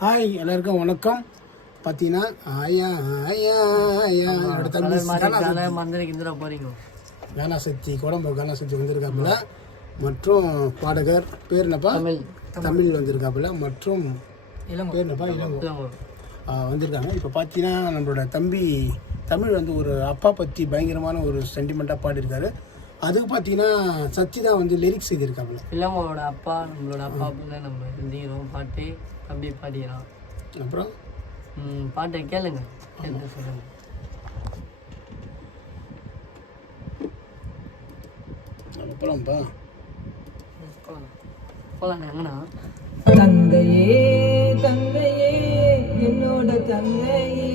Hi எல்லாருக்கும் வணக்கம். பார்த்தீங்கன்னா ஆயா ஆயா ஆயா என்னோட தம்பி கானாசக்தி குடம்பு கானாசக்தி வந்திருக்காப்புல, மற்றும் பாடகர் பேர் என்னப்பா தமிழ் வந்திருக்காப்புல, மற்றும் பேர் என்னப்பா இளங்கோ வந்திருக்காங்க. இப்போ பார்த்தீங்கன்னா நம்மளோட தம்பி தமிழ் வந்து ஒரு அப்பா பற்றி பயங்கரமான ஒரு சென்டிமெண்ட்டாக பாடியிருக்காரு. அதுக்கு பார்த்தீங்கன்னா சச்சி தான் வந்து லிரிக்ஸ் எழுதியிருக்காப்புல. இளங்கோட அப்பா நம்மளோட அப்பா நம்ம எழுதிக்கிறோம் பாட்டு அப்படி பாடிக்கிறான். அப்புறம் பாட்டை கேளுங்க கேட்டு சொல்லுங்க. போலாம்ப்பா போலாம் எங்கண்ணா. தந்தையே தந்தையே என்னோட தந்தையே,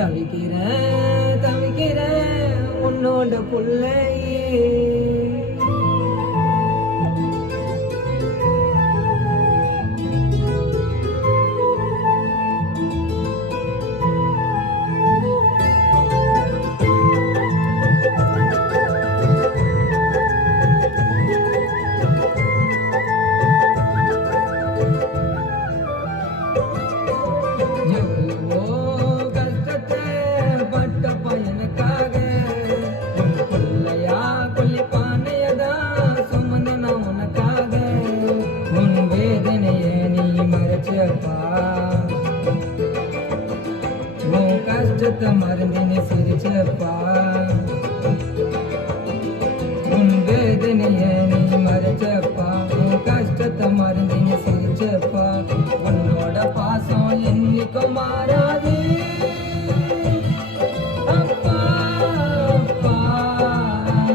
தவிக்கிறேன் தவிக்கிறேன் உன்னோட புள்ளையே. கஷ்டத்தை மறந்தினி சிரிச்சப்பா, உன் வேதனைய நீ மறைச்சப்பா, உன் கஷ்டத்தை மறந்தினி சிரிச்சப்பா. உன்னோட பாசம் என்னைக்கும் மாறாது அப்பா அப்பா,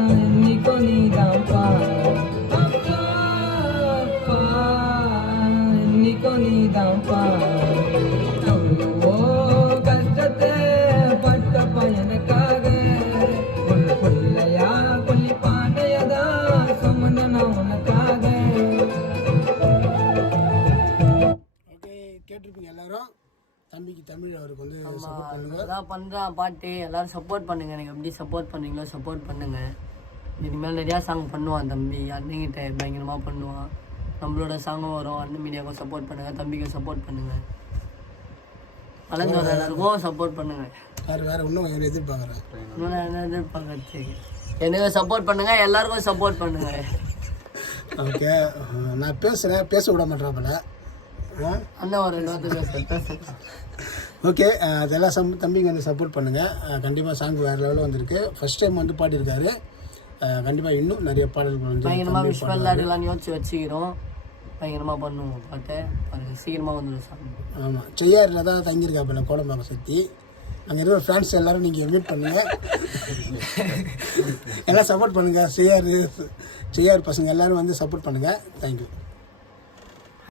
என்னைக்கும் நீதான்ப்பா அப்பா அப்பா, என்னைக்கும் நீதான்ப்பா. கேட்டிருப்பீங்க எல்லாரும். தம்பிக்கு தமிழ் அவருக்கு வந்து சப்போர்ட் பண்ணுங்க. அதான் பண்ணுறான் பாட்டு, எல்லாரும் சப்போர்ட் பண்ணுங்க. எனக்கு எப்படி சப்போர்ட் பண்ணுறீங்களோ சப்போர்ட் பண்ணுங்க. இனிமேல் நிறையா சாங் பண்ணுவான் தம்பி, அண்ணங்கிட்ட பயங்கரமாக பண்ணுவான். நம்மளோட சாங்கும் வரும். அண்ணன் மீடியாவுக்கும் சப்போர்ட் பண்ணுங்க, தம்பிக்கும் சப்போர்ட் பண்ணுங்க, வளர்ந்து வர எல்லாருக்கும் சப்போர்ட் பண்ணுங்க. வேற இன்னும் என்ன எதிர்பார்க்குறேன், இன்னும் என்ன எதிர்பார்க்கறது, எனக்கு சப்போர்ட் பண்ணுங்க, எல்லாருக்கும் சப்போர்ட் பண்ணுங்க. ஓகே, நான் பேசுகிறேன், பேச விட மாட்டேறாப்புல அண்ணன் ஒரு 2 வார்த்தை. ஓகே, அதெல்லாம் தம்பிங்க வந்து சப்போர்ட் பண்ணுங்கள். கண்டிப்பாக சாங் வேறு லெவலில் வந்திருக்கு. ஃபர்ஸ்ட் டைம் வந்து பாடியிருக்காரு. கண்டிப்பாக இன்னும் நிறைய பாடல்கள் வந்து பயங்கரமாக விஷுவல் ஆடெல்லாம் யோசிச்சு வச்சுக்கிறோம். பயங்கரமாக பண்ணுவோம் பாட்டை, பாருங்கள் சீக்கிரமாக வந்துடும் சாங். ஆமாம், செய்யாரில் தான் தங்கியிருக்காப்புல கோடம்பாக்கம் சக்தி. அங்கே இருக்கிற ஃப்ரெண்ட்ஸ் எல்லோரும் நீங்கள் மீட் பண்ணுங்கள், எல்லாம் சப்போர்ட் பண்ணுங்கள். செய்யார் பசங்க எல்லோரும் வந்து சப்போர்ட் பண்ணுங்கள். தேங்க்யூ.